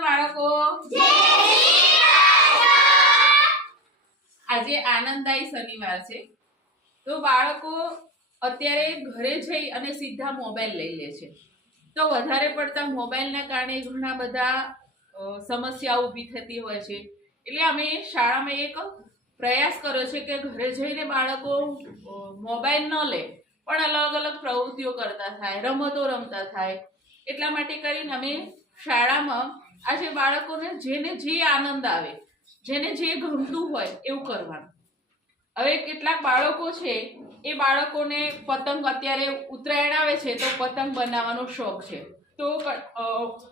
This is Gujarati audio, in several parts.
બાળકો આજે આનંદદાયી શનિવાર છે તો બાળકો અત્યારે ઘરે જઈ અને સીધા મોબાઈલ લઈ લે છે તો વધારે પડતા મોબાઈલના કારણે ઘણા બધા સમસ્યાઓ ઊભી થતી હોય છે એટલે અમે શાળામાં એક પ્રયાસ કર્યો છે કે ઘરે જઈને બાળકો મોબાઈલ ન લે પણ અલગ અલગ પ્રવૃત્તિઓ કરતા થાય રમતો રમતા થાય એટલા માટે કરીને અમે શાળામાં આજે બાળકોને જેને જે આનંદ આવે જેને જે ગમતું હોય એવું કરવાનું હવે કેટલાક બાળકો છે એ બાળકોને પતંગ અત્યારે ઉત્તરાયણ આવે છે તો પતંગ બનાવવાનો શોખ છે તો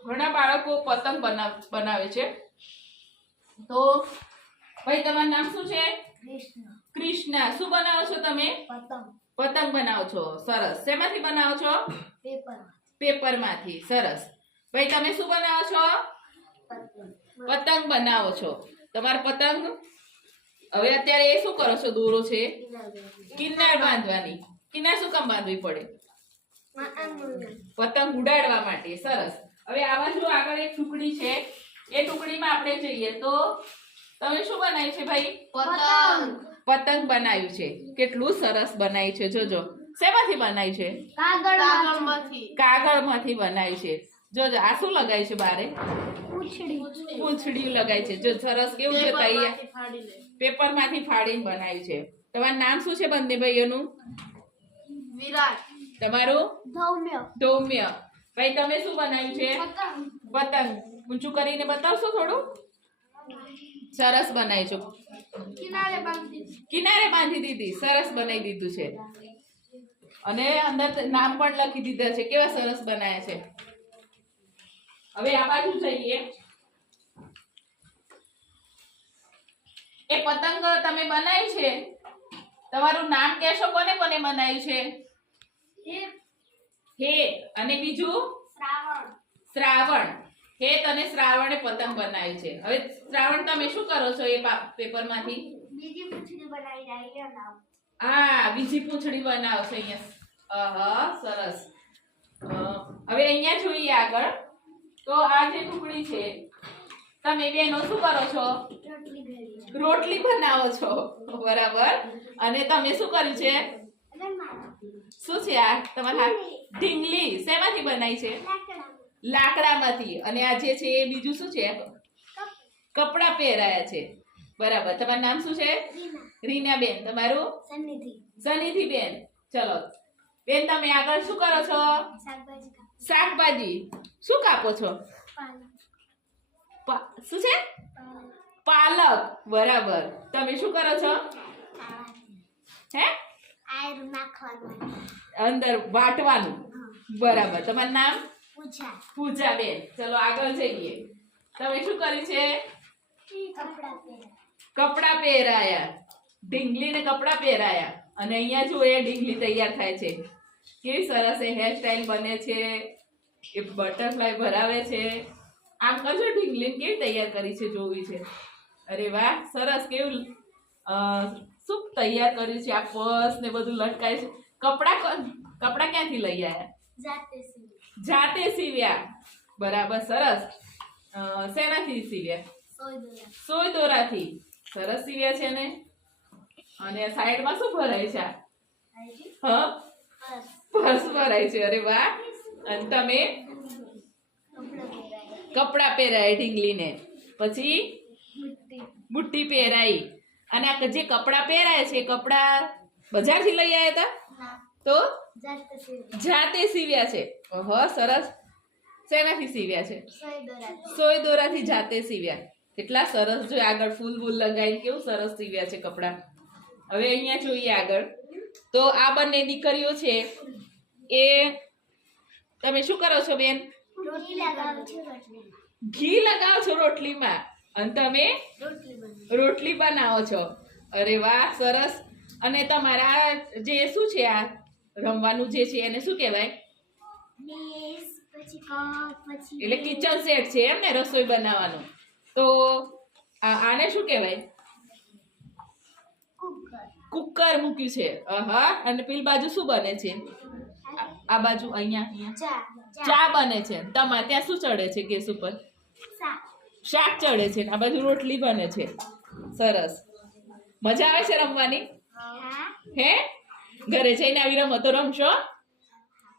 ઘણા બાળકો પતંગ બનાવે છે તો ભાઈ તમારું નામ શું છે કૃષ્ણા શું બનાવો છો તમે પતંગ બનાવો છો સરસ શેમાંથી બનાવો છો પેપરમાંથી સરસ ભાઈ તમે શું બનાવો છો પતંગ બનાવો છો તમાર પતંગ હવે અત્યારે એ શું કરો છો દોરો છે કિન્નાર બાંધવાની કિન્નાર શું કામ બાંધવી પડે પતંગ ઉડાડવા માટે સરસ હવે આ બાજુ આગળ એક ટુકડી છે એ ટુકડીમાં આપણે જઈએ તો તમે શું બનાવ્યું છે ભાઈ પતંગ બનાવ્યું છે કેટલું સરસ બનાવ્યું છે જોજો શેમાંથી બનાવ્યું છે કાગળમાંથી બનાવ્યું છે જોજો આ શું લગાવ્યું છે બારે પૂંછડી લગાવી છે જો સરસ કેવું છે તૈયાર પેપરમાંથી ફાડીને બનાવ્યું છે તમારું નામ શું છે બંને ભાઈઓનું વિરાટ તમારું ધૌમ્ય ભાઈ તમે શું બનાવ્યું છે પતંગ ઊંચું કરીને બતાવશો થોડું સરસ બનાવી છો કિનારે બાંધી દીધી સરસ બનાવી દીધું છે અને અંદર નામ પણ લખી દીધા છે કેવા સરસ બનાવ્યા છે હવે આ બાજુ જઈએ એ પતંગ તમે બનાવી છે તમારું નામ કહેશો કોને કોને બનાવ્યું છે હેત અને બીજું શ્રાવણ હેત અને શ્રાવણે પતંગ બનાવી છે હવે શ્રાવણ તમે શું કરો છો એ પેપરમાંથી હા બીજી પૂંછડી બનાવશો અહીંયા સરસ હવે અહીંયા જોઈએ આગળ તો આ જે ટુકડી છે તમે બેનો શું કરો છો રોટલી બનાવો છો બરાબર અને તમે શું કર્યું છે શું છે આ તમારા ઢીંગલી શેમાંથી બનાવી છે લાકડામાંથી અને આ જે છે એ બીજું શું છે કપડા પહેરાયા છે બરાબર તમારું નામ શું છે રીનાબેન તમારું સનિધિ બેન ચલો બેન તમે આગળ શું કરો છો શાકભાજી શું કાપો છો શું છે પાલક બરાબર તમે શું કરો છો હે અંદર વાટવાનું બરાબર તમારું નામ પૂજા બેન ચલો આગળ જઈએ તમે શું કર્યું છે કપડા પહેરાયા ઢીંગલી ને કપડા પહેરાયા અને અહીંયા જો એ ઢીંગલી તૈયાર થાય છે કેવી સરસ એ હેરસ્ટાઈલ બને છે એ બટરફ્લાય ભરાવે છે આમ કરજો ઢીંગલી કેવી તૈયાર કરી છે જોવી છે અરે વાહ સરસ કેવું શું તૈયાર કર્યું છે આ પર્સ ને બધું લટકાય છે કપડા ક્યાંથી લઈ આવ્યા જાતે સીવ્યા બરાબર સરસ શેનાથી સીવ્યા સોય દોરાથી સરસ સીવ્યા છે ને અને સાઈડમાં શું ભરાય છે હા પર્સ ભરાય છે અરે વાહ અને તમે કપડા પહેરાય ઢીંગલીને પછી બુટ્ટી પહેરાઈ અને આ જે કપડા પહેરાય છે કપડા બજારથી લઈ આવ્યા હતા તો જાતે સીવ્યા છે ઓહો સરસ શેનાથી સીવ્યા છે સોય દોરાથી જાતે સીવ્યા કેટલા સરસ જો આગળ ફૂલ લગાવીને કેવું સરસ સીવ્યા છે કપડા હવે અહીંયા જોઈએ આગળ તો આ બંને દીકરીઓ છે એ તમે શું કરો છો બેન ઘી લગાવો છો રોટલીમાં અને તમે રોટલી બનાવો છો અરે વાહ સરસ અને તમારા જે શું છે આ રમવાનું જે છે એને શું કહેવાય એટલે કિચન સેટ છે એમ ને રસોઈ બનાવવાનું તો આને શું કહેવાય કુકર મૂક્યું છે અને પેલી બાજુ શું બને છે આ બાજુ અહીંયા ચા બને છે તમારે ત્યાં શું ચડે છે ગેસ ઉપર શાક ચડે છે ને આ બાજુ રોટલી બને છે. સરસ. મજા આવે છે રમવાની? હે? ઘરે જઈને આવી રમતો રમશો?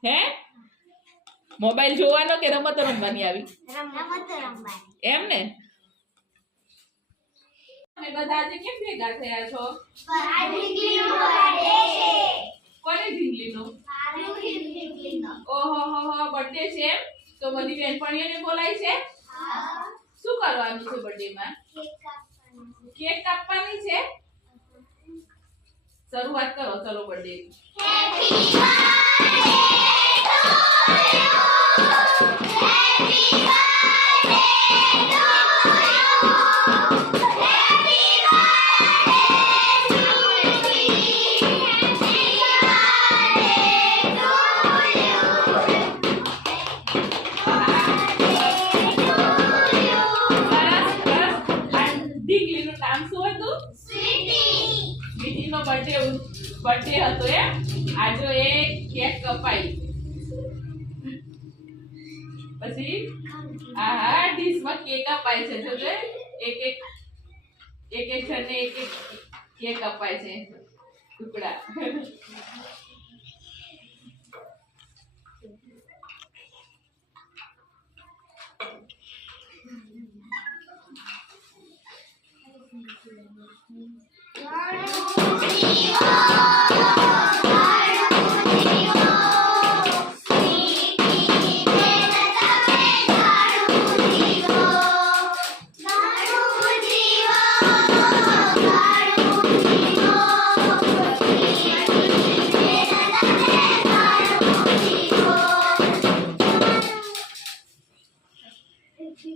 હે? મોબાઈલ જોવાનો કે રમતો રમવાની આવી? એમ ને? તમે બધા આજે કેમ ભેગા થયા છો? કોને ઢીંગલીનો? ઓહો હો હો બર્થડે છે એમ? તો બધી બહેનપણીઓને બોલાય છે? શું કરવાનું છે બર્થડે માં? કેક કાપવાની છે? શરૂઆત કરો ચલો બર્થડે. ઢીંગલીનું નામ શું હતું? સ્વીટીનો બર્થડે હતો એમ? આજે એ કેક કપાઈ. પછી આ ડીશમાં કેક કપાય છે જોજે. એક જણને એક કેક કપાય છે ટુકડા.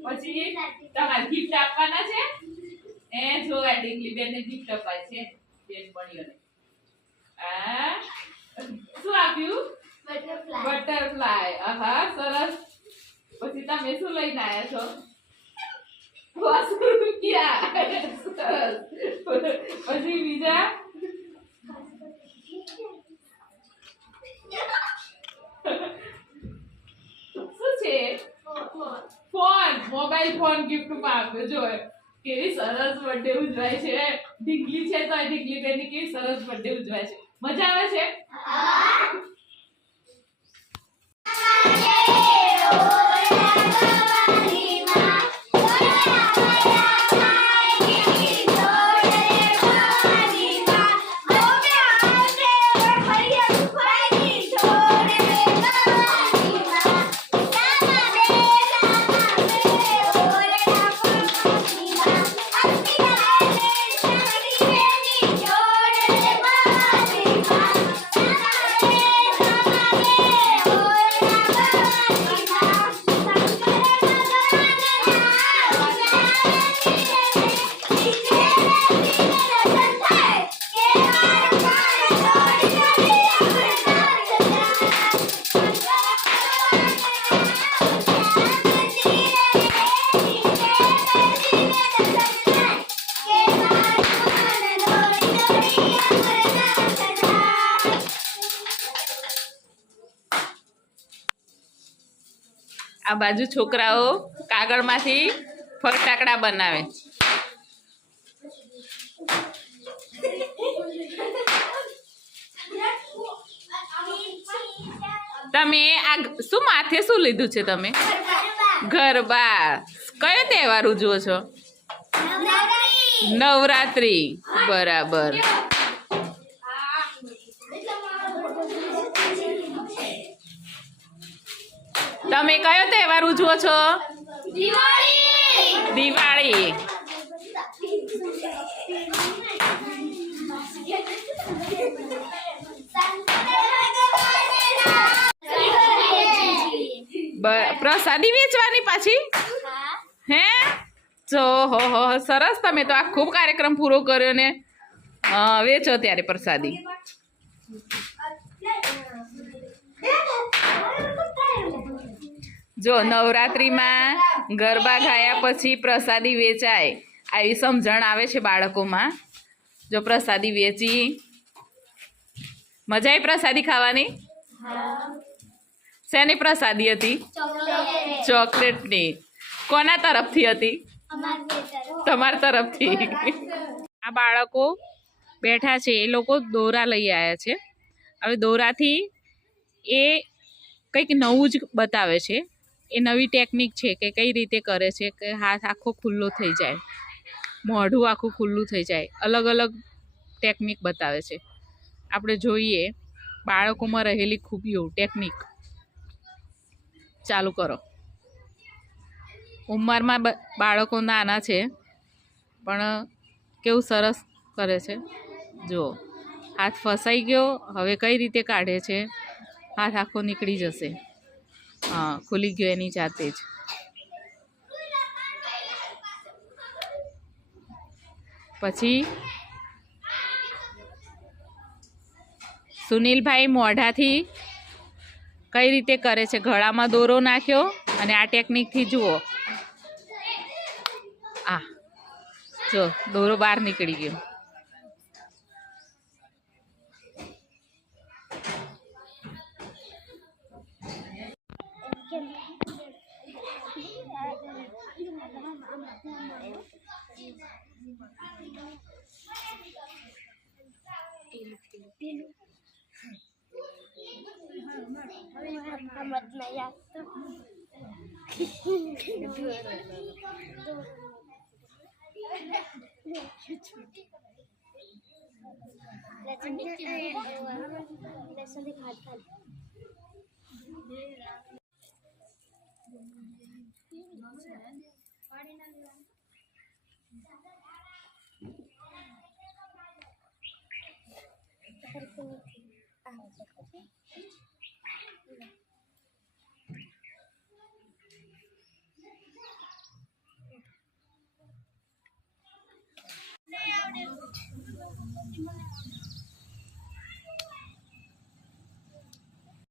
પછી તમારે ગિફ્ટ આપવાના છે? એ જો આ ડીંગલી બેનને ગિફ્ટ અપાય છે બેનપણીઓને. આ શું આપ્યું? બટરફ્લાય. આહા સરસ. પછી તમે શું લઈને આયા છો? 100 રૂપિયા. સરસ. પછી બીજા શું છે? ફોન. મોબાઈલ ફોન ગિફ્ટમાં આપ્યો. જો કેવી સરસ બર્થડે ઉજવાય છે. ઢીંગલી છે તો ઢીંગલી બેનની કેવી સરસ બર્થડે ઉજવાય છે. મજા આવે છે? આ બાજુ છોકરાઓ કાગળમાંથી ફટાકડા બનાવે. તમે આ શું માથે શું લીધું છે તમે? ગરબા. કયો તહેવાર ઉજવો છો? નવરાત્રી. બરાબર. તમે કયો તહેવાર ઉજવો છો? દિવાળી. પ્રસાદી વેચવાની પાછી? હે? જો હો સરસ. તમે તો આ ખૂબ કાર્યક્રમ પૂરો કર્યો ને. વેચો ત્યારે પ્રસાદી. જો નવરાત્રીમાં ગરબા ગાયા પછી પ્રસાદી વેચાય આવી સમજણ આવે છે બાળકોમાં. જો પ્રસાદી વેચી મજા આવી પ્રસાદી ખાવાની? શેની પ્રસાદી હતી? ચોકલેટની. કોના તરફથી હતી? તમારા તરફથી. આ બાળકો બેઠા છે, એ લોકો દોરા લઈ આવ્યા છે. હવે દોરાથી એ કંઈક નવું જ બતાવે છે. એ નવી ટેકનિક છે કે કઈ રીતે કરે છે કે હાથ આખો ખુલ્લો થઈ જાય, મોઢું આખું ખુલ્લું થઈ જાય, અલગ અલગ ટેકનિક બતાવે છે. આપણે જોઈએ બાળકોમાં રહેલી ખૂબીઓ, ટેકનિક. ચાલુ કરો. ઉંમરમાં બાળકો નાના છે પણ કેવું સરસ કરે છે. જુઓ, હાથ ફસાઈ ગયો, હવે કઈ રીતે કાઢે છે. હાથ આખો નીકળી જશે. હા, ખુલી ગયો એની જાતે જ. પછી સુનિલભાઈ મોઢાથી કઈ રીતે કરે છે. ગળામાં દોરો નાખ્યો અને આ ટેકનિકથી જુઓ. આ જો દોરો બહાર નીકળી ગયો.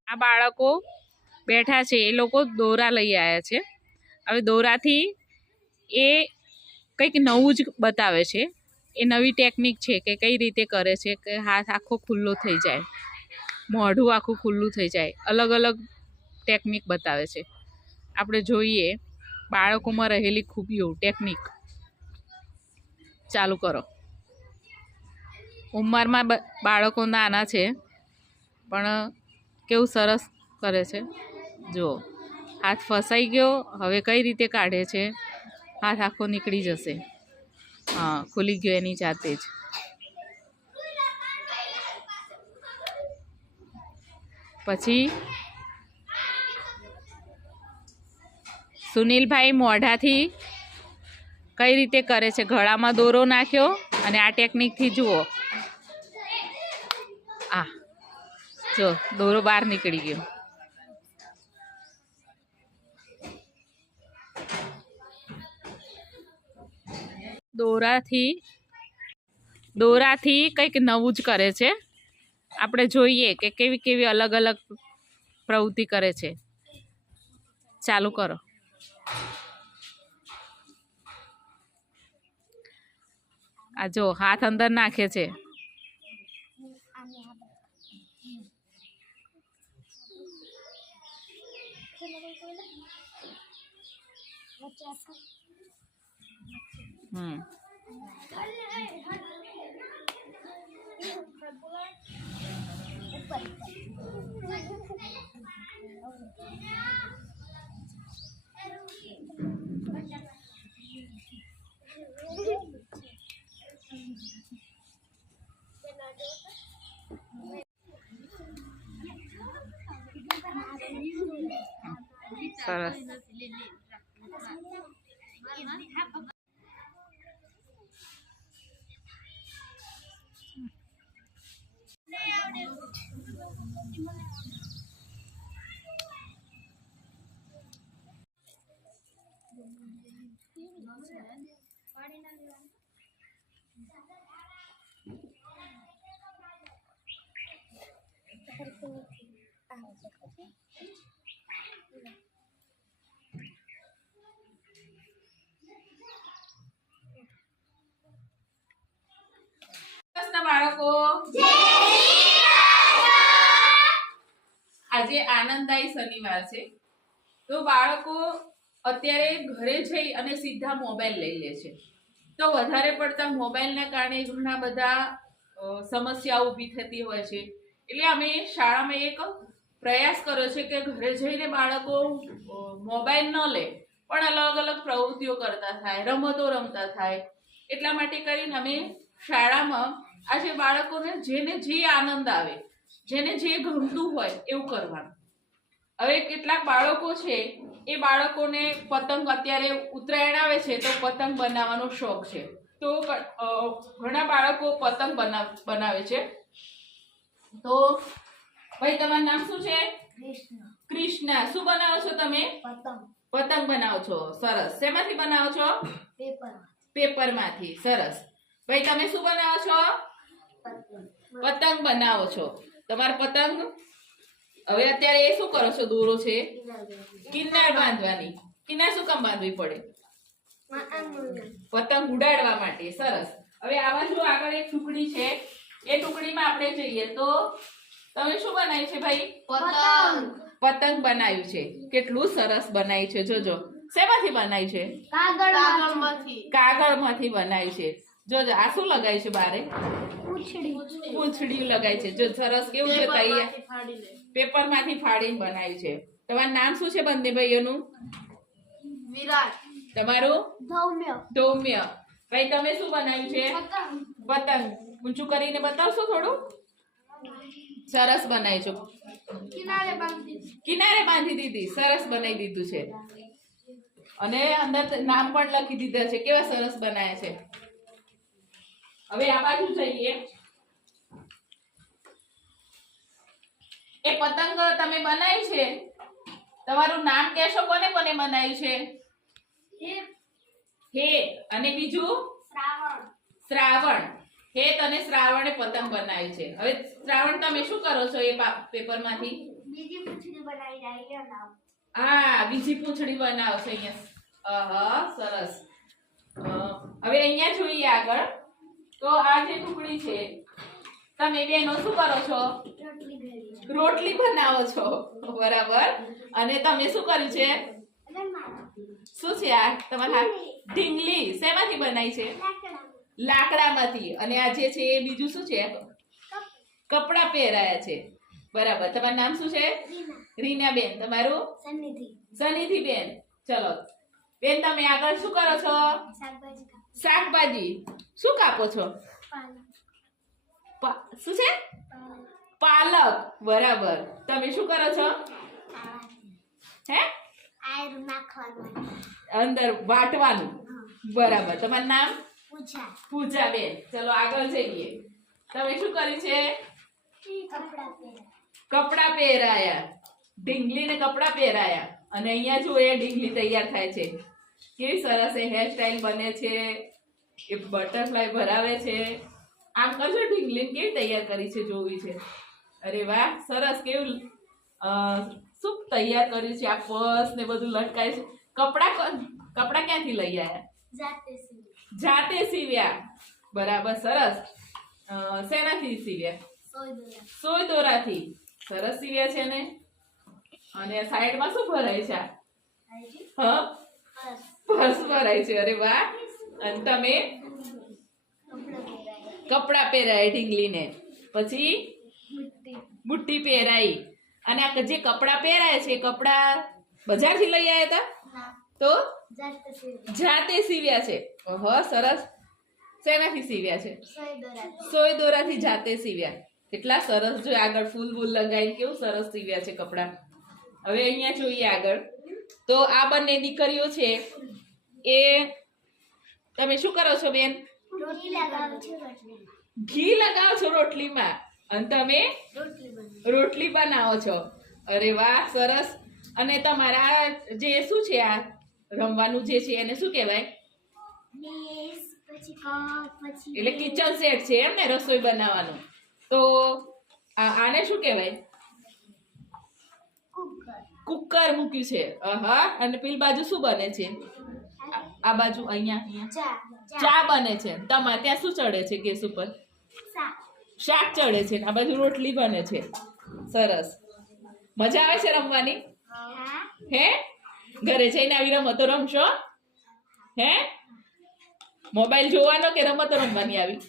આ બાળકો બેઠા છે, એ લોકો દોરા લઈ આવ્યા છે. હવે દોરાથી એ કંઈક નવું જ બતાવે છે. એ નવી ટેકનિક છે કે કઈ રીતે કરે છે કે હાથ આખો ખુલ્લો થઈ જાય, મોઢું આખું ખુલ્લું થઈ જાય, અલગ અલગ ટેકનિક બતાવે છે. આપણે જોઈએ બાળકોમાં રહેલી ખૂબીઓ, ટેકનિક. ચાલુ કરો. ઉંમરમાં બાળકો નાના છે પણ કેવું સરસ કરે છે. જુઓ, હાથ ફસાઈ ગયો, હવે કઈ રીતે કાઢે છે. હાથ આખો નીકળી જશે. હા, ખુલી ગયો એની જાતે જ. પછી સુનિલભાઈ મોઢાથી કઈ રીતે કરે છે. ગળામાં દોરો નાખ્યો અને આ ટેકનિકથી જુઓ. આ જો દોરો બહાર નીકળી ગયો. દોરાથી કંઈક નવું જ કરે છે. આપણે જોઈએ કે કેવી કેવી અલગ અલગ પ્રવૃત્તિ કરે છે. ચાલુ કરો. આ જો હાથ અંદર નાખે છે. સરસ. બાળકો, આજે આનંદદાયી શનિવાર છે, તો બાળકો અત્યારે ઘરે જઈ અને સીધા મોબાઈલ લઈ લે છે. તો વધારે પડતા મોબાઈલના કારણે ઘણા બધા સમસ્યાઓ ઊભી થતી હોય છે. એટલે અમે શાળામાં એક પ્રયાસ કર્યો છે કે ઘરે જઈને બાળકો મોબાઈલ ન લે પણ અલગ અલગ પ્રવૃત્તિઓ કરતા થાય, રમતો રમતા થાય. એટલા માટે કરીને અમે શાળામાં આજે બાળકોને જેને જે આનંદ આવે, જેને જે ગમતું હોય એવું કરવાનું. હવે કેટલાક બાળકો છે એ બાળકોને પતંગ, અત્યારે ઉત્તરાયણ આવે છે તો પતંગ બનાવવાનો શોખ છે. તો ઘણા બાળકો પતંગ બનાવે છે. તો ભાઈ તમારું નામ શું છે? કૃષ્ણા. શું બનાવો છો તમે? પતંગ બનાવો છો. સરસ. શેમાંથી બનાવો છો? પેપરમાંથી. સરસ. ભાઈ તમે શું બનાવો છો? પતંગ બનાવો છો. તમારે પતંગ હવે અત્યારે એ શું કરો છો? દોરો છે, કિન્નાર બાંધવાની. કિન્નાર શું કામ બાંધવી પડે? પતંગ ઉડાડવા માટે. સરસ. હવે આ બાજુ આગળ એક ટુકડી છે, એ ટુકડીમાં આપણે જઈએ તો તમે શું બનાવ્યું છે ભાઈ? પતંગ બનાવ્યું છે. કેટલું સરસ બનાવ્યું છે. જોજો શેમાંથી બનાવ્યું છે? કાગળમાંથી બનાવ્યું છે. જોજો આ શું લગાવ્યું છે બારે? પૂંછડી લગાવી છે. જો સરસ કેવું છે તૈયાર. પેપરમાંથી ફાડીને બનાવ્યું છે. તમારું નામ શું છે બંને ભાઈઓનું? વિરાટ. તમારું? ધૌમ્ય. ભાઈ તમે શું બનાવ્યું છે? પતંગ. ઊંચું કરીને બતાવશો થોડું? સરસ બનાવી છો. કિનારે બાંધી દીધી. સરસ બનાવી દીધું છે. અને અંદર નામ પણ લખી દીધા છે. કેવા સરસ બનાવ્યા છે. હવે આ બાજુ જઈએ. એ પતંગ તમે બનાવી છે, તમારું નામ કહેશો? કોને કોને બનાવ્યું છે? હેત અને બીજું શ્રાવણ. હેત અને શ્રાવણે પતંગ બનાવ્યું છે. હવે શ્રાવણ તમે શું કરો છો એ પેપરમાંથી? હા, બીજી પૂંછડી બનાવો છો અહીંયા. સરસ. હવે અહીંયા જોઈએ આગળ. તો આ જે ટુકડી છે, તમે બેનો શું કરો છો? રોટલી બનાવો છો. બરાબર. અને તમે શું કર્યું છે? શું છે આ તમારા? ઢીંગલી. શેમાંથી બનાવી છે? લાકડામાંથી. અને આ જે છે એ બીજું શું છે? કપડા પહેરાયા છે. બરાબર. તમારું નામ શું છે? રીનાબેન. તમારું? સનિધિ બેન. ચલો બેન તમે આગળ શું કરો છો? શાકભાજી. શું કાપો છો? શું છે? પાલક. બરાબર. તમે શું કરો છો? હે? અંદર વાટવાનું. બરાબર. તમારું નામ? પૂજાબેન. ચલો આગળ જઈએ. તમે શું કર્યું છે? કપડા પહેરાયા. ઢીંગલીને કપડા પહેરાયા. અને અહીંયા જો એ ઢીંગલી તૈયાર થાય છે. કેવી સરસ એ હેરસ્ટાઈલ બને છે. એ બટરફ્લાય ભરાવે છે. આમ કરજો. ઢીંગલીને કેવી તૈયાર કરી છે જોવી છે. અરે વાહ, સરસ. કેવું શું તૈયાર કર્યું છે. આ પર્સ ને બધું લટકાય છે. કપડા ક્યાંથી લઈ આવ્યા? જાતે સીવ્યા. બરાબર. સરસ. શેનાથી સીવ્યા? સોય દોરાથી. સરસ સીવ્યા છે ને. અને સાઈડમાં શું ભરાય છે? હા, પર્સ ભરાય છે. અરે વાહ. અને તમે કપડા પહેરાય ઢીંગલીને. પછી બુટ્ટી પહેરાઈ. અને આ જે કપડા પહેરાય છે, કપડા બજારથી લઈ આવ્યા હતા? તો જાતે સીવ્યા છે. સરસ. શેનાથી સીવ્યા છે? સોય દોરાથી જાતે સીવ્યા. કેટલા સરસ. જો આગળ ફૂલ લગાવીને કેવું સરસ સીવ્યા છે કપડા. હવે અહીંયા જોઈએ આગળ. તો આ બંને દીકરીઓ છે એ તમે શું કરો છો બેન? ઘી લગાવો છો રોટલીમાં. અને તમે રોટલી બનાવો છો. અરે વાહ, સરસ. અને તમારા જે શું છે આ રમવાનું જે છે એને શું કહેવાય? એટલે કિચન સેટ છે એમ ને, રસોઈ બનાવવાનું. તો આને શું કહેવાય? કુકર મૂક્યું છે. અને પેલી બાજુ શું બને છે? આ બાજુ અહીંયા ચા બને છે. તમારે ત્યાં શું ચડે છે ગેસ ઉપર? શાક ચડે છે. આ બાજુ રોટલી બને છે. સરસ. મજા આવે છે રમવાની? હે? ઘરે જઈને આવી રમતો રમશો? હે? મોબાઈલ જોવાનો કે રમતો રમવાની આવી?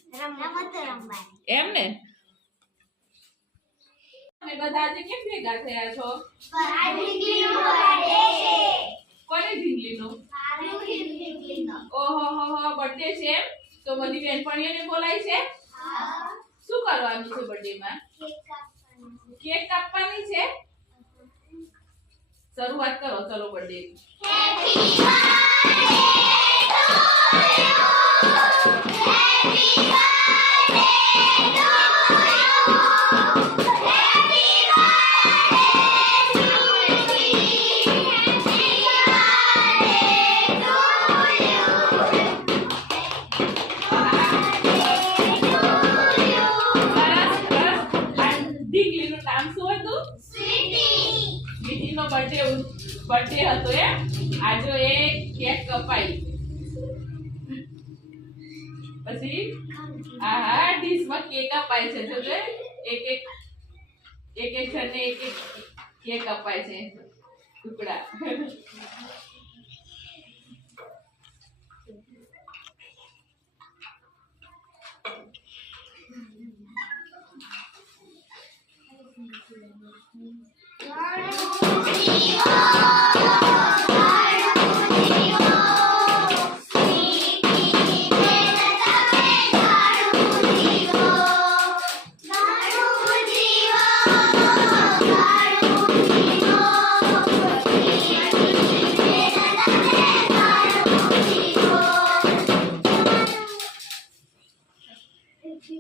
એમ ને? તમે બધા આજે કેમ ભેગા થયા છો? કોને ઢીંગલીનો? ઓહો હો હો, બર્થડે છે એમ? તો બધી બેનપણીઓને બોલાય છે? શું કરવાનું છે બર્થડે માં? કેક કાપવાની છે? શરૂઆત કરો ચલો બર્થડે. ઢીંગલીનું નામ શું હતું? સ્વીટીનો બર્થડે હતો એમ? આજે એ કેક કપાઈ. પછી આ ડીશમાં કેક કપાય છે જોજે. એક જણને એક કેક કપાય છે ટુકડા.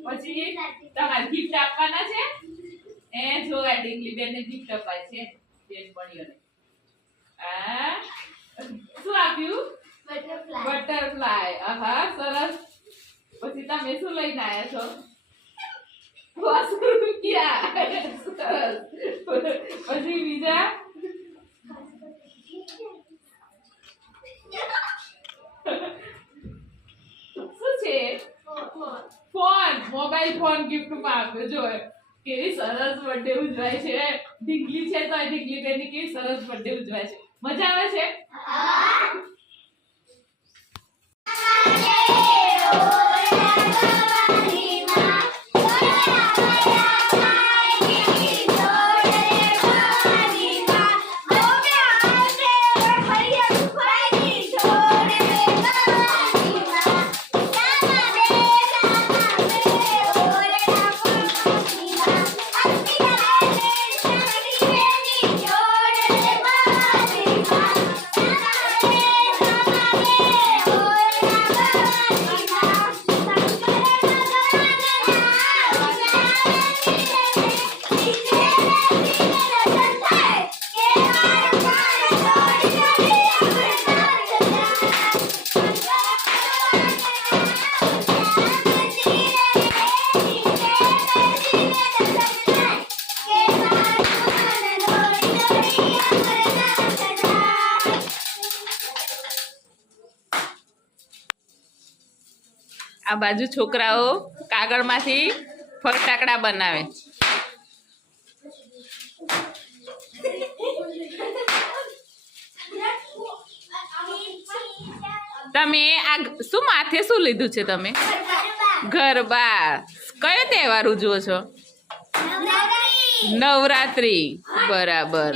પછી તમારે ગિફ્ટ આપવાના છે? એ જો આ ડીંગલી બેનને ગિફ્ટ અપાય છે બેનપણીઓને. આ શું આપ્યું? બટરફ્લાય. આહા સરસ. પછી તમે શું લઈને આયા છો? 100 રૂપિયા. સરસ. પછી બીજા શું છે? ફોન. મોબાઈલ ફોન ગિફ્ટમાં આપ્યો. જો કેવી સરસ બર્થડે ઉજવાય છે. ઢીંગલી છે તો ઢીંગલી બેનની કેવી સરસ બર્થડે ઉજવાય છે. મજા આવે છે? આ બાજુ છોકરાઓ કાગળમાંથી ફટાકડા બનાવે. તમે આ શું માથે શું લીધું છે તમે? ગરબા. કયો તહેવાર ઉજવો છો? નવરાત્રી. બરાબર.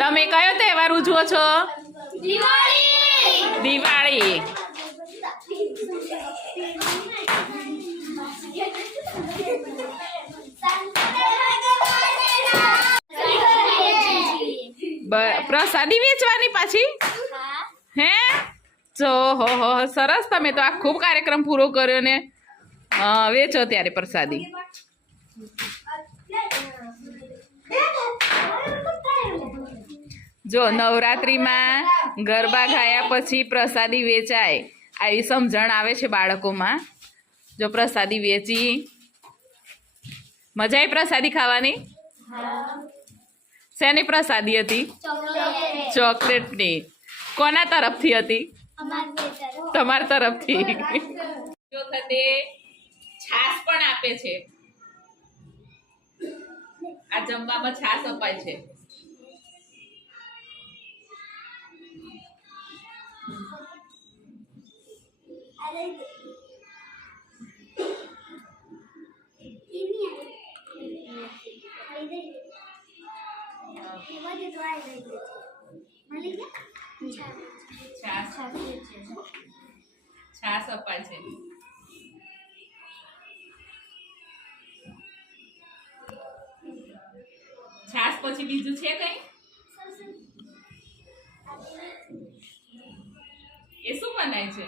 તમે કયો તહેવાર ઉજવો છો? દિવાળી. પ્રસાદી વેચવાની પાછી? હે? જો હો સરસ. તમે તો આ ખૂબ કાર્યક્રમ પૂરો કર્યો ને. વેચો ત્યારે પ્રસાદી. જો નવરાત્રીમાં ગરબા ગાયા પછી પ્રસાદી વેચાય આવી સમજણ આવે છે બાળકોમાં. જો પ્રસાદી વેચી મજા આવી પ્રસાદી ખાવાની. શેની પ્રસાદી હતી? ચોકલેટની. કોના તરફથી હતી? તમારા તરફથી. જો થતે છાશ પણ આપે છે. આ જમવામાં છાશ અપાય છે. છાશ છાશ અપાય છે. છાશ પછી બીજું છે કઈ? એ શું બનાય છે?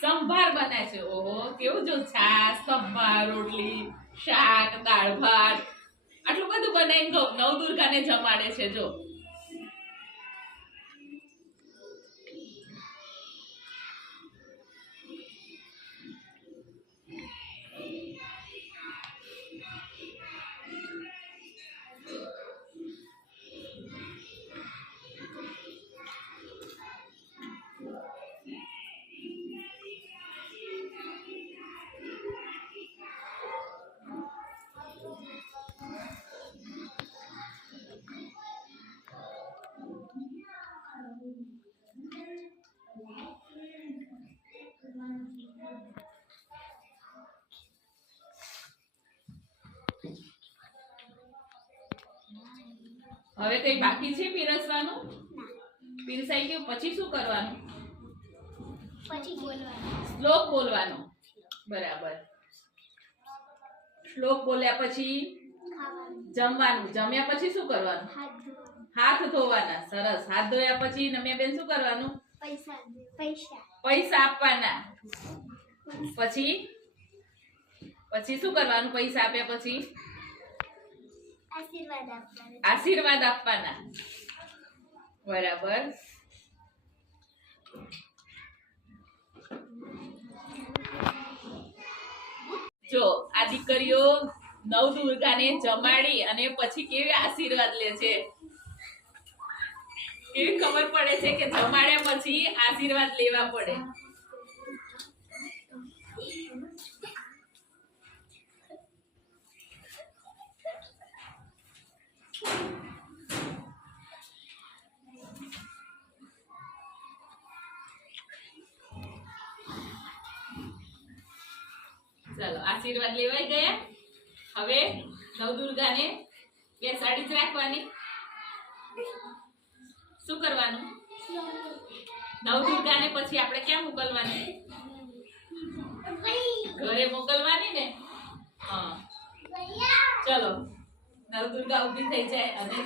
સંભાર બનાય છે. ઓહો, કેવું જો છાશ, સંભાર, રોટલી, શાક, દાળ ભાત આટલું બધું બનાવીને નવદુર્ગાને જમાડે છે જો. હવે કઈ બાકી છે પીરસવાનું? પીરસાઈ ગયું પછી શું કરવાનું? શ્લોક બોલવાનો. બરાબર. શ્લોક બોલ્યા પછી જમવાનું. જમ્યા પછી શું કરવાનું? હાથ ધોવાના. સરસ. હાથ ધોયા પછી નમ્યાબેન શું કરવાનું? પૈસા આપવાના. પછી પછી શું કરવાનું? પૈસા આપ્યા પછી આશીર્વાદ આપવાના. બરાબર. જો આ દીકરીઓ નવદુર્ગાને જમાડી અને પછી કેવી આશીર્વાદ લે છે. કેવી ખબર પડે છે કે જમાડ્યા પછી આશીર્વાદ લેવા પડે. ચાલો, આશીર્વાદ લેવાઈ ગયા. હવે નવદુર્ગાને બેસાડી જ રાખવાની. શું કરવાનું? નવદુર્ગાને પછી આપણે ક્યાં મોકલવાની? ઘરે મોકલવાની ને. હા, ચલો નવદુર્ગા ઊભી થઈ જાય અને